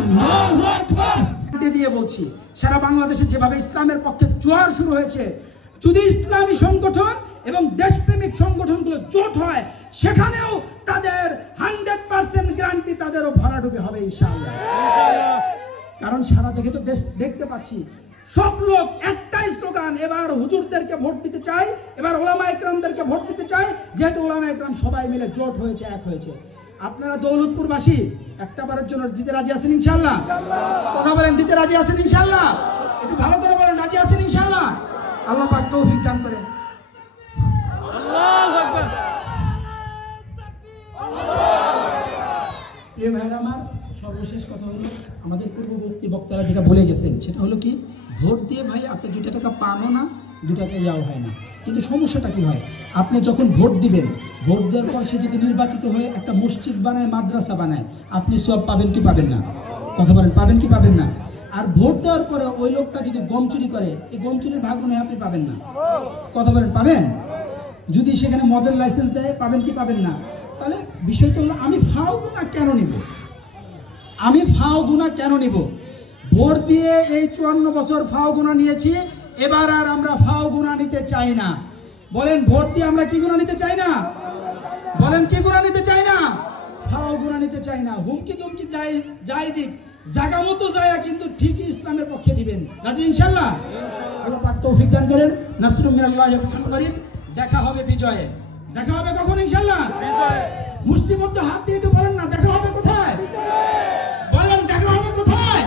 আল্লাহু আকবার দিয়ে বলছি, সারা বাংলাদেশে যেভাবে ইসলামের পক্ষে জোয়ার শুরু হয়েছে, যদি ইসলামী সংগঠন এবং দেশপ্রেমিক সংগঠনগুলো জোট হয়, সেখানেও তাদের 100% গ্যারান্টি তাদেরও ভরাডুবি হবে ইনশাআল্লাহ। কারণ সারা দেখে তো দেশ দেখতে পাচ্ছি, সব লোক একটাই স্লোগান, এবার হুজুরদেরকে ভোট দিতে চাই, এবার ওলামা একরামদেরকে ভোট দিতে চাই, যেহেতু ওলামা একরাম সবাই মিলে জোট হয়েছে, এক হয়েছে। আপনারা দৌলতপুরবাসী একটা বারের জন্য দিতে রাজি আছেন ইনশাআল্লাহ? কথা বলেন, দিতে রাজি আছেন ইনশাআল্লাহ? একটু ভালো করে বলেন, রাজি আছেন ইনশাআল্লাহ? আল্লাহ পাক তৌফিক দান করেন। আল্লাহু আকবার। প্রিয় ভাইরা আমার, সর্বশেষ কথা হলো, আমাদের পূর্ববর্তী বক্তারা যেটা বলে গেছেন সেটা হলো কি, ভোট দিয়ে ভাই আপনি 2 টাকা পানও না, 2 টাকা ইয়াও হয় না। কিন্তু সমস্যাটা কি হয়, আপনি যখন ভোট দিবেন, ভোট দেওয়ার পর সে যদি নির্বাচিত হয়ে একটা মসজিদ বানায়, মাদ্রাসা বানায়, আপনি সব পাবেন কি পাবেন না? কথা বলেন, পাবেন কি পাবেন না? আর ভোট দেওয়ার পরে ওই লোকটা যদি গম চুরি করে, এই গম চুরির ভাগ মনে হয় আপনি পাবেন না। কথা বলেন, পাবেন? যদি সেখানে মদের লাইসেন্স দেয়, পাবেন কি পাবেন না? তাহলে বিষয়টা হলো, আমি ফাও গুণা কেন নিব? আমি ফাও গুণা কেন নিব? ভোট দিয়ে এই 54 বছর ফাও গুণা নিয়েছি, এবার আর আমরা ফাও গুণা নিতে চাই না। বলেন, ভোট দিয়ে আমরা কি গুণা নিতে চাই না? বলেন, কি গুণা নিতে চাই না? ফাও গুণা নিতে চাই না। হুমকি তুমকি যাই দিক, জায়গা মতো যায়, কিন্তু ঠিকই ইসলামের পক্ষে দিবেন। রাজি ইনশাআল্লাহ? আল্লাহ পাক তৌফিক দান করেন। নাসরুম মিনাল্লাহি ওয়া ফাতহুন করিম। দেখা হবে বিজয়ে। দেখা হবে কখন ইনশাআল্লাহ? বিজয়ে। মুষ্টিবদ্ধ হাত দিয়ে একটু বলেন না, দেখা হবে কোথায়? বলেন, দেখা হবে কোথায়?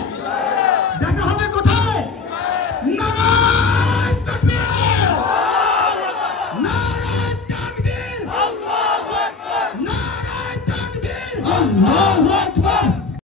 দেখা হবে কোথায়? নারায়ে তাকবীর! নারায়ে তাকবীর! আল্লাহু আকবার! নারায়ে তাকবীর! আল্লাহু আকবার!